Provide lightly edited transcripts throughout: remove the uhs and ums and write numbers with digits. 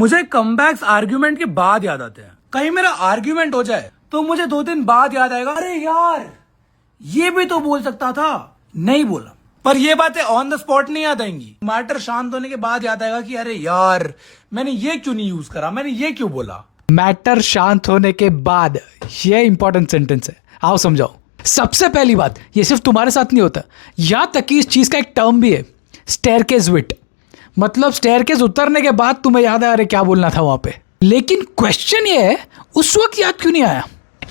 मुझे comebacks argument के बाद याद आते हैं। कहीं मेरा आर्ग्यूमेंट हो जाए तो मुझे 2 दिन बाद याद आएगा, अरे यार ये भी तो बोल सकता था, नहीं बोला। पर ये बातें ऑन द स्पॉट नहीं याद आएंगी, मैटर शांत होने के बाद याद आएगा कि अरे यार मैंने ये क्यों नहीं यूज करा, मैंने ये क्यों बोला। मैटर शांत होने के बाद, ये इंपॉर्टेंट सेंटेंस है, आओ समझाओ। सबसे पहली बात, ये सिर्फ तुम्हारे साथ नहीं होता, यहां तक कि इस चीज का एक टर्म भी है, स्टेयरकेस विट। मतलब स्टेयरकेस उतरने के बाद तुम्हें याद है अरे क्या बोलना था वहां पे। लेकिन क्वेश्चन ये है उस वक्त याद क्यों नहीं आया।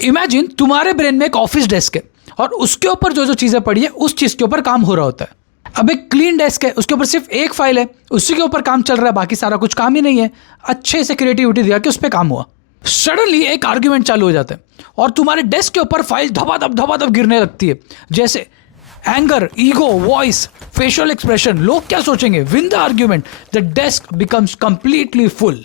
इमेजिन तुम्हारे ब्रेन में एक ऑफिस डेस्क है और उसके ऊपर जो जो चीजें पड़ी है उस चीज के ऊपर काम हो रहा होता है। अब एक क्लीन डेस्क है, उसके ऊपर सिर्फ एक फाइल है, उसी के ऊपर काम चल रहा है, बाकी सारा कुछ काम ही नहीं है। अच्छे से क्रिएटिविटी दिया कि उस पर काम हुआ। सडनली एक आर्ग्यूमेंट चालू हो जाता है और तुम्हारे डेस्क के ऊपर फाइल धबाधब गिरने लगती है। जैसे anger, ego, voice, facial expression. लोग क्या सोचेंगे? Win the argument, the desk becomes completely full.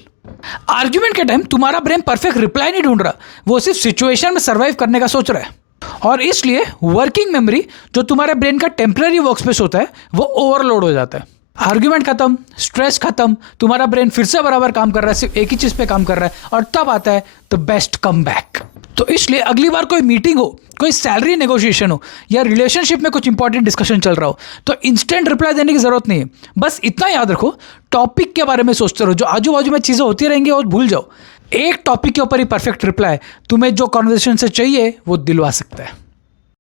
Argument के टाइम तुम्हारा ब्रेन परफेक्ट रिप्लाई नहीं ढूंढ रहा, वो सिर्फ सिचुएशन में सर्वाइव करने का सोच रहा है। और इसलिए वर्किंग मेमोरी, जो तुम्हारे ब्रेन का टेम्पररी वर्क स्पेस होता है, वो ओवरलोड हो जाता है। आर्ग्यूमेंट खत्म, स्ट्रेस खत्म, तुम्हारा ब्रेन फिर से बराबर काम कर रहा है, सिर्फ एक ही चीज पे काम कर रहा है, और तब आता है द बेस्ट कमबैक। तो इसलिए अगली बार कोई मीटिंग हो, कोई सैलरी नेगोशिएशन हो या रिलेशनशिप में कुछ इंपॉर्टेंट डिस्कशन चल रहा हो, तो इंस्टेंट रिप्लाई देने की जरूरत नहीं है। बस इतना याद रखो, टॉपिक के बारे में सोचते रहो, जो आजू बाजू में चीजें होती रहेंगी और भूल जाओ। एक टॉपिक के ऊपर ही परफेक्ट रिप्लाई तुम्हें जो कॉन्वर्सेशन से चाहिए वो दिलवा सकता है।